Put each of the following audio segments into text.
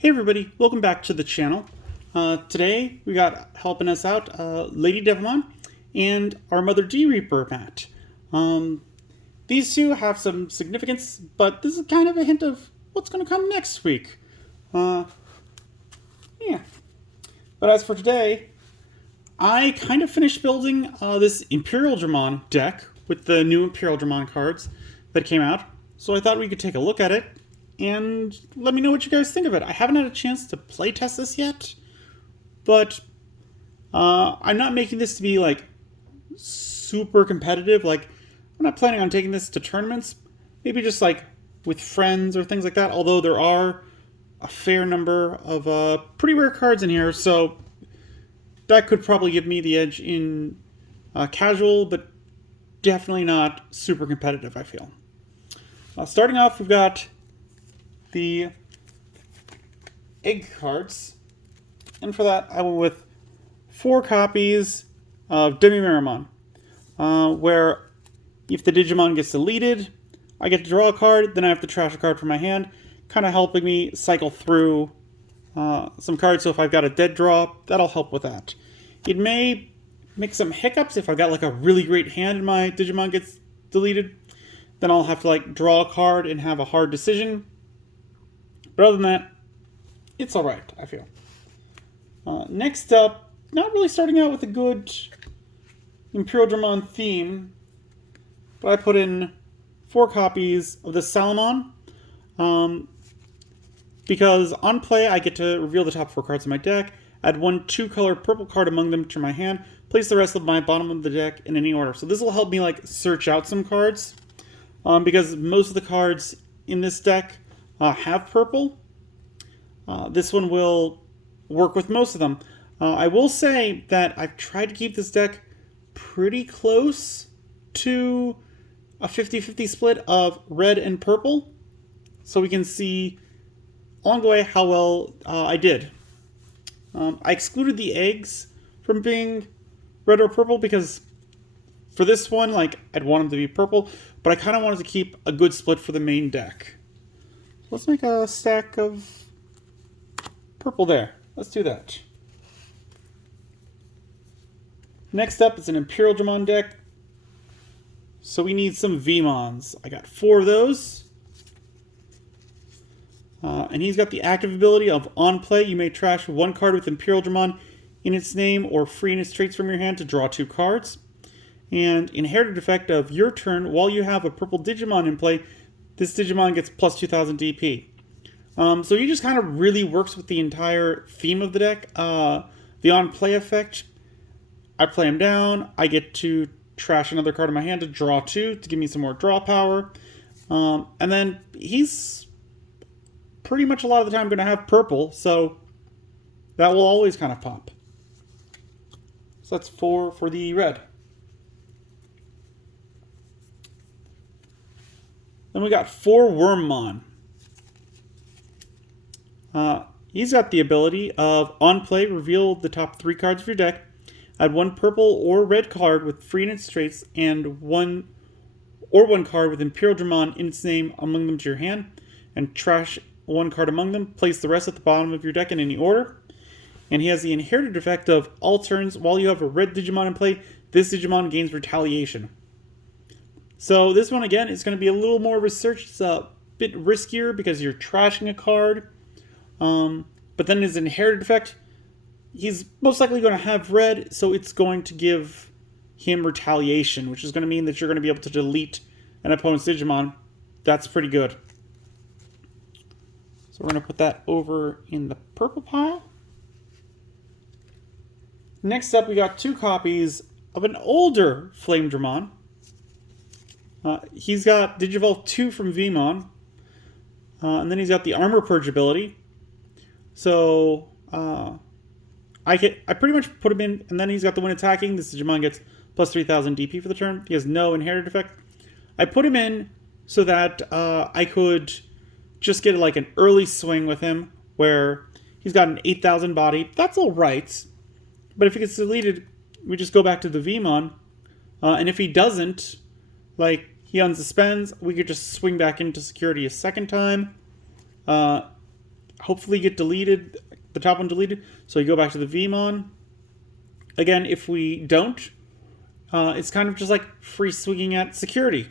Hey everybody, welcome back to the channel. Today we got helping us out Lady Devamon and our Mother D Reaper Matt. These two have some significance, but this is kind of a hint of what's going to come next week. Yeah. But as for today, I kind of finished building this Imperialdramon deck with the new Imperialdramon cards that came out, so I thought we could take a look at it and let me know what you guys think of it. I haven't had a chance to play test this yet, but I'm not making this to be like super competitive. Like, I'm not planning on taking this to tournaments. Maybe just like with friends or things like that. Although there are a fair number of pretty rare cards in here, so that could probably give me the edge in casual, but definitely not super competitive, I feel. Starting off, we've got the egg cards, and for that I went with 4 copies of Digimon, where if the Digimon gets deleted, I get to draw a card, then I have to trash a card from my hand, kind of helping me cycle through some cards. So if I've got a dead draw, that'll help with that. It may make some hiccups if I've got like a really great hand and my Digimon gets deleted. Then I'll have to like draw a card and have a hard decision. But other than that, it's alright, I feel. Next up, not really starting out with a good Imperialdramon theme, but I put in 4 copies of the Salamon. Because on play, I get to reveal the top 4 cards of my deck, add 1 2-color purple card among them to my hand, place the rest of my bottom of the deck in any order. So this will help me like search out some cards, because most of the cards in this deck have purple. This one will work with most of them. I will say that I've tried to keep this deck pretty close to a 50-50 split of red and purple, so we can see along the way how well I did. I excluded the eggs from being red or purple because for this one, like, I'd want them to be purple, but I kind of wanted to keep a good split for the main deck. Let's make a stack of purple there. Let's do that. Next up is an Imperialdramon deck. So we need some Vmons. I got 4 of those. And he's got the active ability of on play, you may trash 1 card with Imperialdramon in its name or free in its traits from your hand to draw 2 cards. And inherited effect of your turn, while you have a purple Digimon in play, this Digimon gets plus 2000 DP. So he just kind of really works with the entire theme of the deck. The on-play effect, I play him down, I get to trash another card in my hand to draw 2 to give me some more draw power. And then he's pretty much a lot of the time going to have purple, so that will always kind of pop. So that's 4 for the red. Then we got 4 Wormmon. He's got the ability of, on play, reveal the top 3 cards of your deck, add 1 purple or red card with free in its traits, and 1 card with Imperialdramon in its name among them to your hand, and trash 1 card among them, place the rest at the bottom of your deck in any order. And he has the inherited effect of, all turns, while you have a red Digimon in play, this Digimon gains retaliation. So this one, again, is going to be a little more research. It's a bit riskier because you're trashing a card. But then his inherited effect, he's most likely going to have red, so it's going to give him retaliation, which is going to mean that you're going to be able to delete an opponent's Digimon. That's pretty good. So we're going to put that over in the purple pile. Next up, we got 2 copies of an older Flamedramon. He's got Digivolve 2 from Vmon. And then he's got the Armor Purge ability. So, I pretty much put him in, and then he's got the when attacking, this Digimon gets plus 3000 DP for the turn. He has no inherited effect. I put him in so that I could just get like an early swing with him, where he's got an 8000 body. That's alright. But if he gets deleted, we just go back to the Vmon. And if he doesn't, like, he unsuspends, we could just swing back into security a second time. hopefully get deleted, the top one deleted. So you go back to the Vmon. Again, if we don't, it's kind of just like free swinging at security.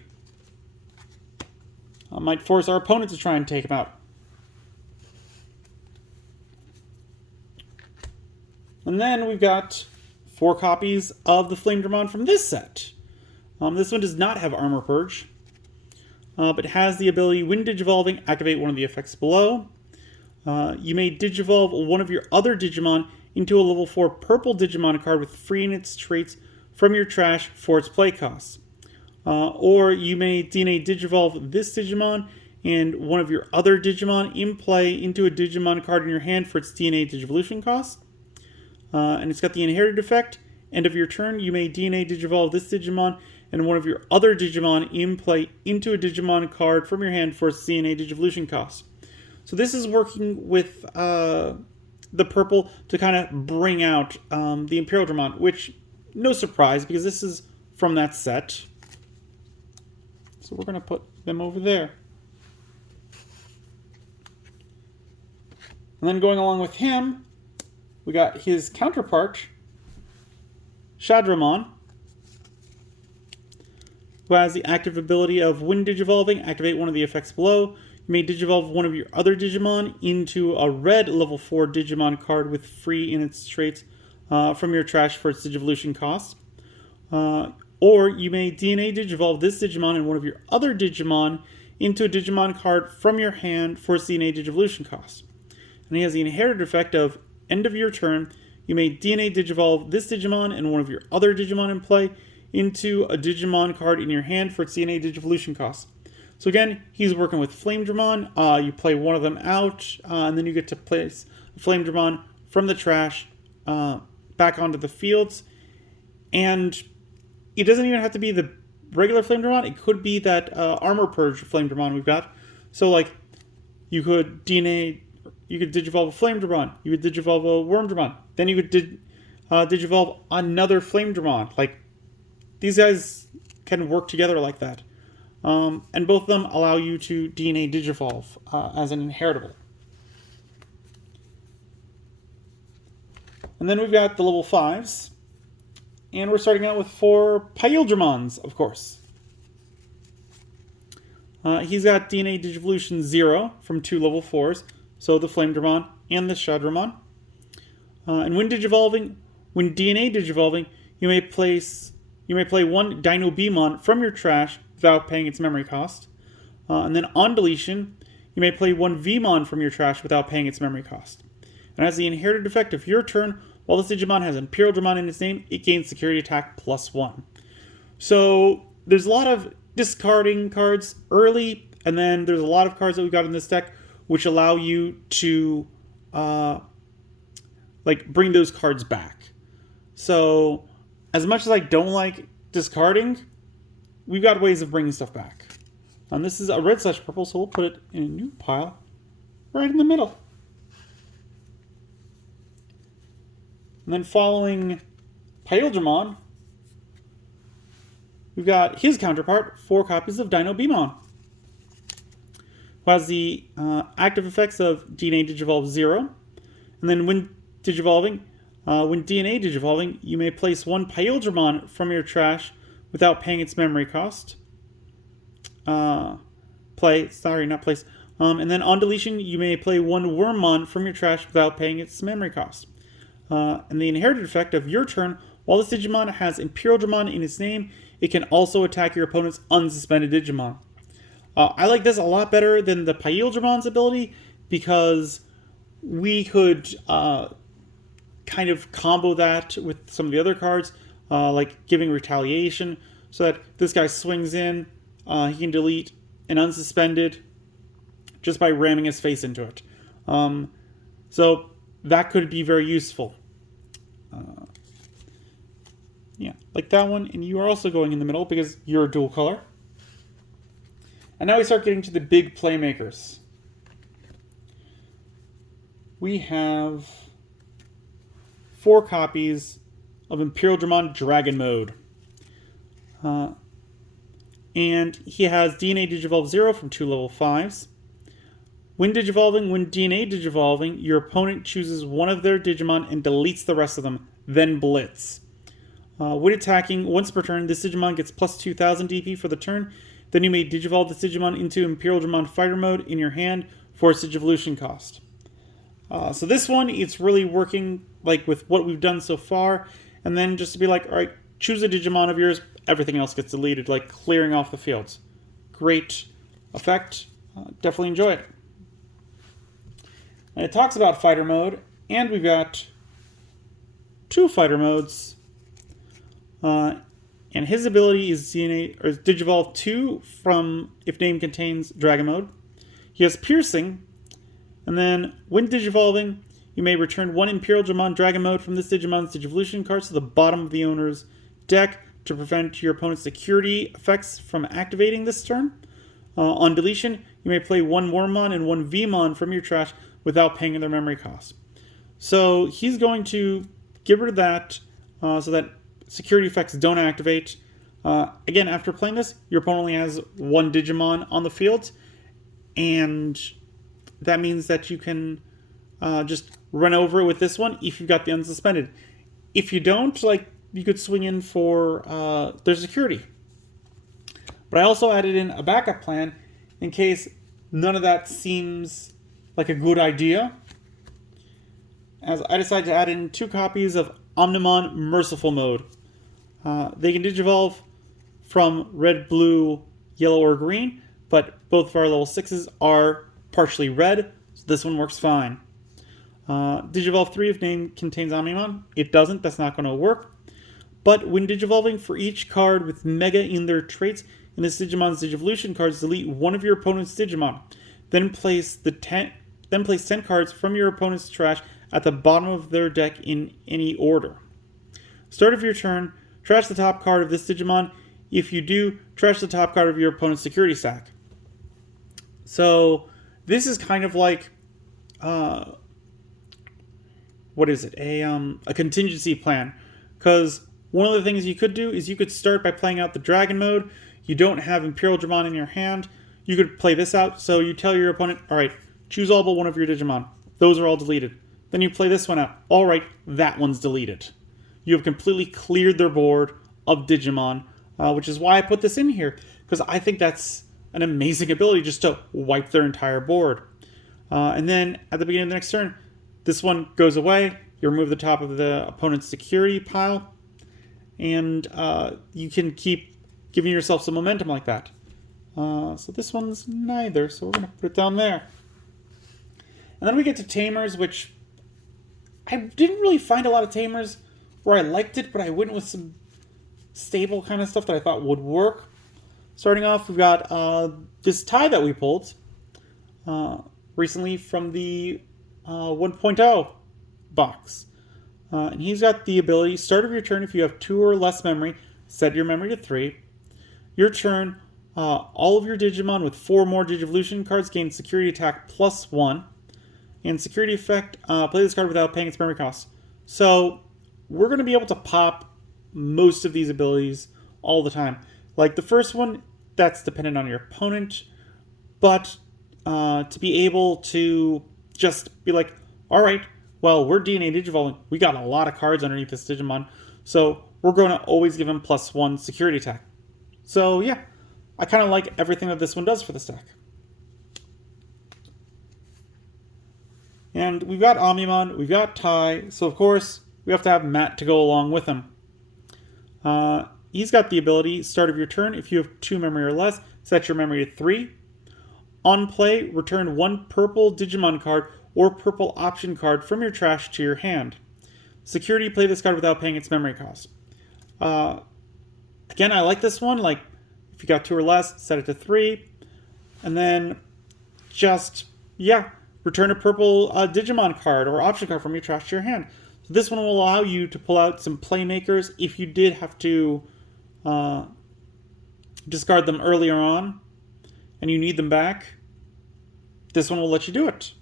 Might force our opponent to try and take him out. And then we've got 4 copies of the Imperialdramon from this set. This one does not have Armor Purge, but has the ability, when Digivolving, activate one of the effects below. You may Digivolve one of your other Digimon into a level 4 purple Digimon card with free in its traits from your trash for its play costs. Or you may DNA Digivolve this Digimon and one of your other Digimon in play into a Digimon card in your hand for its DNA Digivolution cost. And it's got the inherited effect. End of your turn, you may DNA Digivolve this Digimon and one of your other Digimon in play into a Digimon card from your hand for its DNA Digivolution cost. So this is working with the purple to kind of bring out the Imperialdramon, which, no surprise, because this is from that set. So we're going to put them over there. And then going along with him, we got his counterpart, Shadramon, who has the active ability of when Digivolving, activate one of the effects below. You may Digivolve one of your other Digimon into a red level 4 Digimon card with free in its traits from your trash for its Digivolution cost. Or you may DNA Digivolve this Digimon and one of your other Digimon into a Digimon card from your hand for its DNA Digivolution cost. And he has the inherited effect of, end of your turn, you may DNA Digivolve this Digimon and one of your other Digimon in play into a Digimon card in your hand for its DNA Digivolution cost. So again, he's working with Imperialdramon. You play one of them out, and then you get to place Imperialdramon from the trash back onto the fields. And it doesn't even have to be the regular Imperialdramon. It could be that Armor Purge Imperialdramon we've got. So like, you could Digivolve a Imperialdramon. You could Digivolve a Wormdramon. Then you could Digivolve another Imperialdramon. Like, these guys can work together like that. And both of them allow you to DNA Digivolve as an inheritable. And then we've got the level 5s. And we're starting out with 4 Imperialdramons, of course. He's got DNA Digivolution 0 from 2 level 4s. So the Imperialdramon and the Shadramon. And when Digivolving, when DNA Digivolving, you may play one Dino Beamon from your trash without paying its memory cost. And then on deletion, you may play one Vmon from your trash without paying its memory cost. And as the inherited effect of your turn, while this Digimon has Imperialdramon in its name, it gains security attack +1. So there's a lot of discarding cards early, and then there's a lot of cards that we got in this deck which allow you to bring those cards back. So as much as I don't like discarding, we've got ways of bringing stuff back. And this is a red/purple, so we'll put it in a new pile right in the middle. And then following Imperialdramon, we've got his counterpart, 4 copies of Dino Beamon, who has the active effects of DNA Digivolve 0. And then when Digivolving, when DNA Digivolving, you may place one Imperialdramon from your trash without paying its memory cost. And then on deletion, you may play one Wormmon from your trash without paying its memory cost. And the inherited effect of your turn, while this Digimon has Imperialdramon in its name, it can also attack your opponent's unsuspended Digimon. I like this a lot better than the Imperialdramon's ability because we could kind of combo that with some of the other cards, like giving retaliation, so that this guy swings in, he can delete an unsuspended just by ramming his face into it. So that could be very useful. Yeah, like that one, and you are also going in the middle because you're a dual color. And now we start getting to the big playmakers. We have 4 copies of Imperialdramon Dragon Mode. And he has DNA Digivolve 0 from 2 level 5s. When Digivolving, when DNA Digivolving, your opponent chooses one of their Digimon and deletes the rest of them, then Blitz. When attacking, once per turn, this Digimon gets plus 2000 DP for the turn. Then you may Digivolve this Digimon into Imperialdramon Fighter Mode in your hand for its Digivolution cost. So this one, it's really working like with what we've done so far. And then just to be like, all right, choose a Digimon of yours, everything else gets deleted, like clearing off the fields. Great effect. Definitely enjoy it. And it talks about Fighter Mode, and we've got 2 Fighter Modes. And his ability is DNA or Digivolve 2 from if name contains Dragon Mode. He has Piercing, and then when Digivolving, you may return 1 Imperialdramon Dragon Mode from this Digimon's Digivolution cards to the bottom of the owner's deck to prevent your opponent's security effects from activating this turn. On deletion, you may play 1 Wormmon and 1 Vmon from your trash without paying their memory cost. So he's going to get rid of that so that security effects don't activate. Again, after playing this, your opponent only has 1 Digimon on the field, and that means that you can just run over it with this one if you've got the unsuspended. If you don't, like, you could swing in for their security. But I also added in a backup plan in case none of that seems like a good idea, as I decided to add in 2 copies of Omnimon Merciful Mode. They can Digivolve from red, blue, yellow, or green, but both of our level 6s are partially red, so this one works fine. Digivolve 3 if name contains Omnimon. It doesn't, that's not going to work. But when Digivolving, for each card with Mega in their traits in this Digimon's Digivolution cards, delete one of your opponent's Digimon. Then place 10 cards from your opponent's trash at the bottom of their deck in any order. Start of your turn, trash the top card of this Digimon. If you do, trash the top card of your opponent's security stack. So this is kind of like, what is it? A contingency plan. Because one of the things you could do is you could start by playing out the Dragon Mode. You don't have Imperialdramon in your hand. You could play this out. So you tell your opponent, all right, choose all but one of your Digimon. Those are all deleted. Then you play this one out. All right, that one's deleted. You have completely cleared their board of Digimon, which is why I put this in here, because I think that's an amazing ability just to wipe their entire board. And then at the beginning of the next turn, this one goes away. You remove the top of the opponent's security pile, and you can keep giving yourself some momentum like that. So this one's neither, so we're going to put it down there. And then we get to Tamers, which I didn't really find a lot of Tamers where I liked it, but I went with some stable kind of stuff that I thought would work. Starting off, we've got this tie that we pulled recently from the 1.0 box. And he's got the ability, start of your turn, if you have 2 or less memory, set your memory to 3. Your turn, all of your Digimon with 4 more Digivolution cards gain security attack +1. And security effect, play this card without paying its memory cost. So we're going to be able to pop most of these abilities all the time. Like the first one, that's dependent on your opponent. But to be able to just be like, all right, well, we're DNA Digivolving. We got a lot of cards underneath this Digimon. So we're going to always give him +1 security attack. So yeah, I kind of like everything that this one does for this deck. And we've got Omnimon, we've got Tai, so of course we have to have Matt to go along with him. He's got the ability, start of your turn, if you have 2 memory or less, set your memory to 3. On play, return 1 purple Digimon card or purple option card from your trash to your hand. Security, play this card without paying its memory cost. Again, I like this one, like if you got 2 or less, set it to 3. And then just, yeah, return a purple Digimon card or option card from your trash to your hand. So this one will allow you to pull out some playmakers if you did have to discard them earlier on and you need them back. This one will let you do it.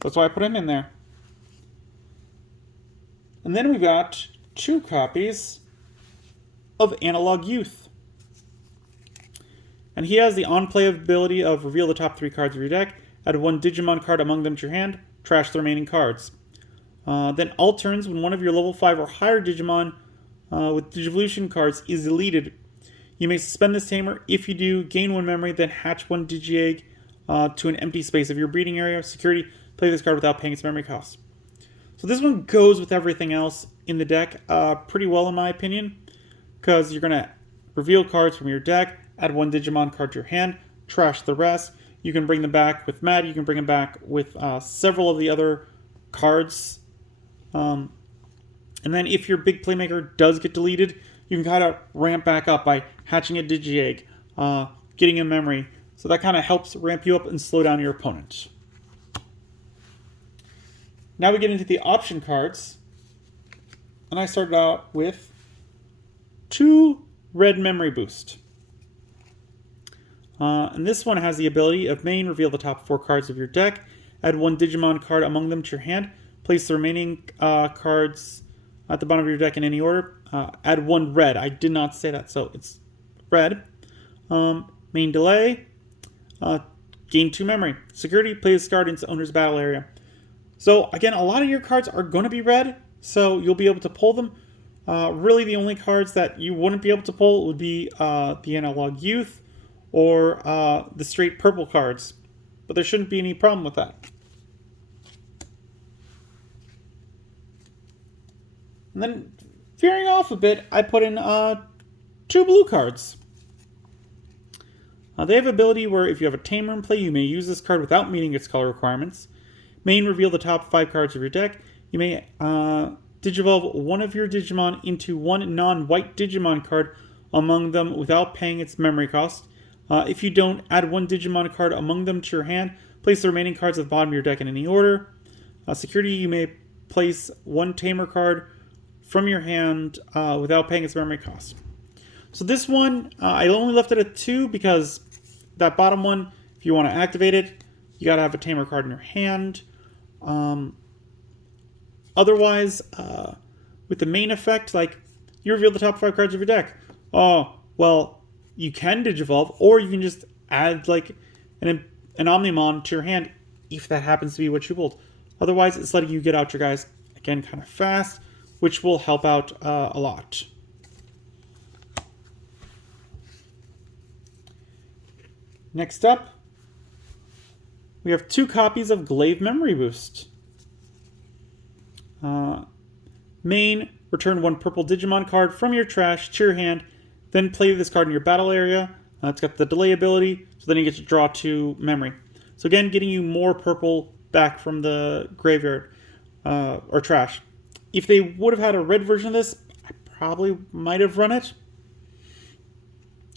That's why I put him in there. And then we've got 2 copies of Analog Youth. And he has the on-play ability of reveal the top 3 cards of your deck. add one Digimon card among them to your hand, trash the remaining cards. Then all turns, when one of your level 5 or higher Digimon with Digivolution cards is deleted, you may suspend this tamer. If you do, gain one memory, then hatch one Digi-Egg to an empty space of your breeding area. Security, play this card without paying its memory cost. So this one goes with everything else in the deck pretty well, in my opinion, because you're going to reveal cards from your deck, add one Digimon card to your hand, trash the rest. You can bring them back with Mad. You can bring them back with several of the other cards. And then if your big playmaker does get deleted, you can kind of ramp back up by hatching a Digi-Egg, getting a memory. So that kind of helps ramp you up and slow down your opponent. Now we get into the option cards. And I started out with 2 red memory boost. And this one has the ability of main, reveal the top 4 cards of your deck, add one Digimon card among them to your hand, place the remaining cards at the bottom of your deck in any order, add 1 red. I did not say that, so it's red. Main delay, gain 2 memory. Security, play this card into the owner's battle area. So again, a lot of your cards are going to be red, so you'll be able to pull them. Really, the only cards that you wouldn't be able to pull would be the Analog Youth or the straight purple cards. But there shouldn't be any problem with that. And then, veering off a bit, I put in 2 blue cards. They have ability where if you have a Tamer in play, you may use this card without meeting its color requirements. Main, reveal the top 5 cards of your deck. You may Digivolve one of your Digimon into one non-white Digimon card among them without paying its memory cost. If you don't, add one Digimon card among them to your hand. Place the remaining cards at the bottom of your deck in any order. Security, you may place one Tamer card from your hand without paying its memory cost. So this one, I only left it at 2 because that bottom one, if you want to activate it, you got to have a Tamer card in your hand. Otherwise, with the main effect, like, you reveal the top 5 cards of your deck. Oh, well, you can Digivolve, or you can just add, like, an Omnimon to your hand, if that happens to be what you pulled. Otherwise, it's letting you get out your guys, again, kind of fast, which will help out a lot. Next up, we have 2 copies of Glaive Memory Boost. Main, return 1 purple Digimon card from your trash to your hand, then play this card in your battle area. It's got the delay ability, so then you get to draw 2 memory. So again, getting you more purple back from the graveyard or trash. If they would have had a red version of this, I probably might have run it.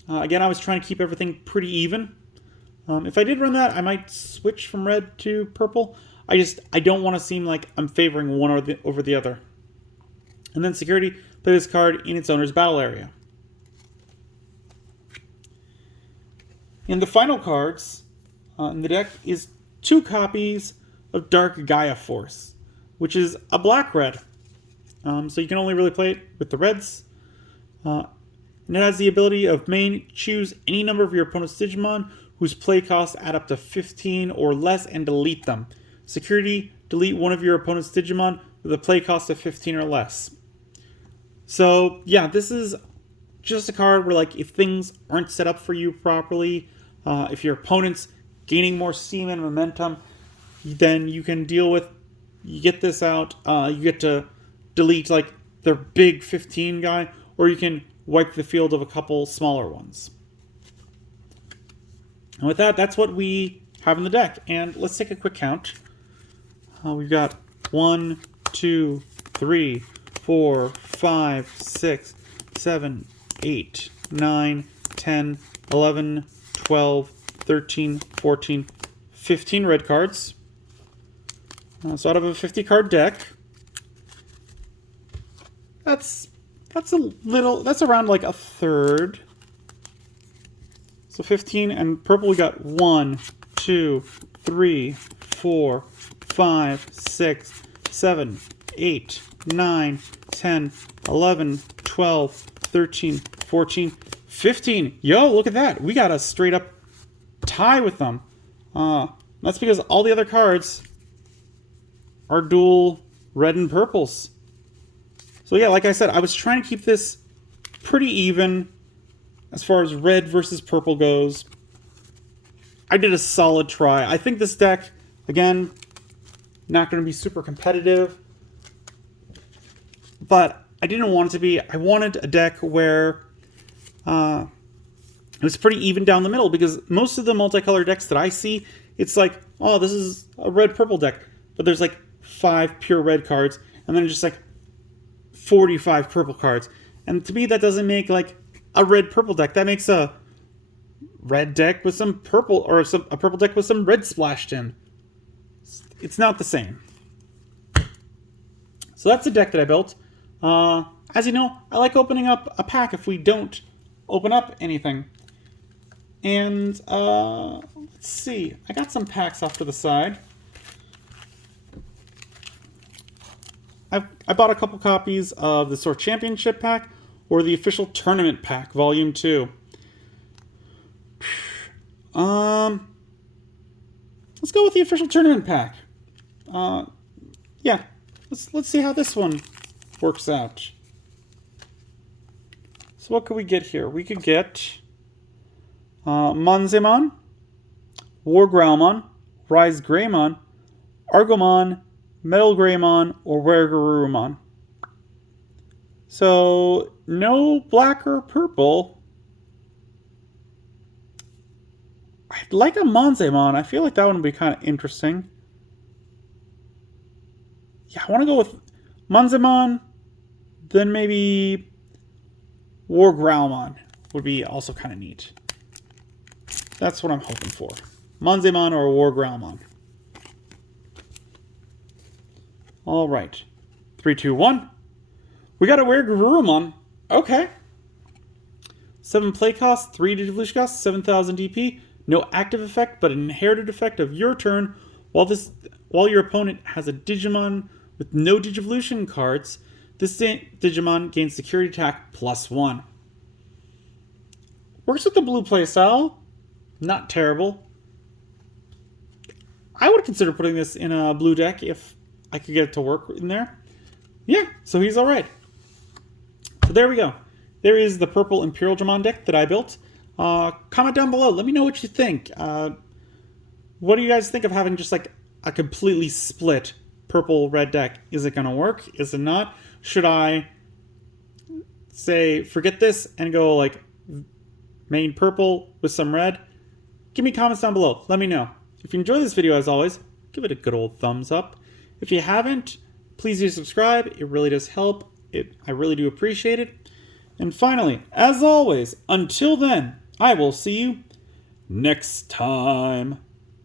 Again, I was trying to keep everything pretty even. If I did run that, I might switch from red to purple. I don't want to seem like I'm favoring one over the other. And then security, play this card in its owner's battle area. In the final cards in the deck is 2 copies of Dark Gaia Force, which is a black-red. So you can only really play it with the reds. And it has the ability of main, choose any number of your opponent's Digimon whose play costs add up to 15 or less and delete them. Security, delete one of your opponent's Digimon with a play cost of 15 or less. So, yeah, this is just a card where, like, if things aren't set up for you properly, if your opponent's gaining more steam and momentum, then you can deal with, you get this out, you get to delete, like, their big 15 guy, or you can wipe the field of a couple smaller ones. And with that, that's what we have in the deck. And let's take a quick count. We've got 1, 2, 3, 4, 5, 6, 7, 8, 9, 10, 11, 12, 13, 14, 15 red cards. So out of a 50 card deck, that's around like a third. So 15, and purple we got 1, 2, 3, 4, 5, 6, 7, 8, 9, 10, 11, 12, 13, 14, 15. Yo, look at that. We got a straight up tie with them. That's because all the other cards are dual red and purples. So yeah, like I said, I was trying to keep this pretty even as far as red versus purple goes. I did a solid try. I think this deck, again, not going to be super competitive, but I didn't want it to be. I wanted a deck where it was pretty even down the middle, because most of the multicolor decks that I see, it's like, oh, this is a red-purple deck, but there's like 5 pure red cards, and then just like 45 purple cards. And to me, that doesn't make like a red-purple deck. That makes a red deck with some purple, or a purple deck with some red splashed in. It's not the same. So that's the deck that I built. As you know, I like opening up a pack if we don't open up anything. And let's see. I got some packs off to the side. I bought a couple copies of the Sword Championship pack or the official tournament pack, Volume 2. Let's go with the official tournament pack. Yeah, let's see how this one works out. So what could we get here? We could get Monzemon, War Growlmon, Rise Greymon, Argomon, Metal Greymon, or Weregarurumon. So no black or purple. I'd like a Monzemon. I feel like that one would be kind of interesting. Yeah, I want to go with Monzemon, then maybe War Growlmon would be also kind of neat. That's what I'm hoping for. Monzemon or War Growlmon. All right. 3, 2, 1. We got a Weregarurumon. Okay. 7 play cost, 3 Digivolution cost, 7,000 DP. No active effect, but an inherited effect of your turn. While your opponent has a Digimon with no Digivolution cards, this Digimon gains security attack +1. Works with the blue playstyle. Not terrible. I would consider putting this in a blue deck if I could get it to work in there. Yeah, so he's alright. So there we go. There is the purple Imperialdramon deck that I built. Comment down below. Let me know what you think. What do you guys think of having just like a completely split purple-red deck? Is it going to work? Is it not? Should I say forget this and go like main purple with some red? Give me comments down below. Let me know. If you enjoy this video, as always, give it a good old thumbs up. If you haven't, please do subscribe. It really does help. I really do appreciate it. And finally, as always, until then, I will see you next time.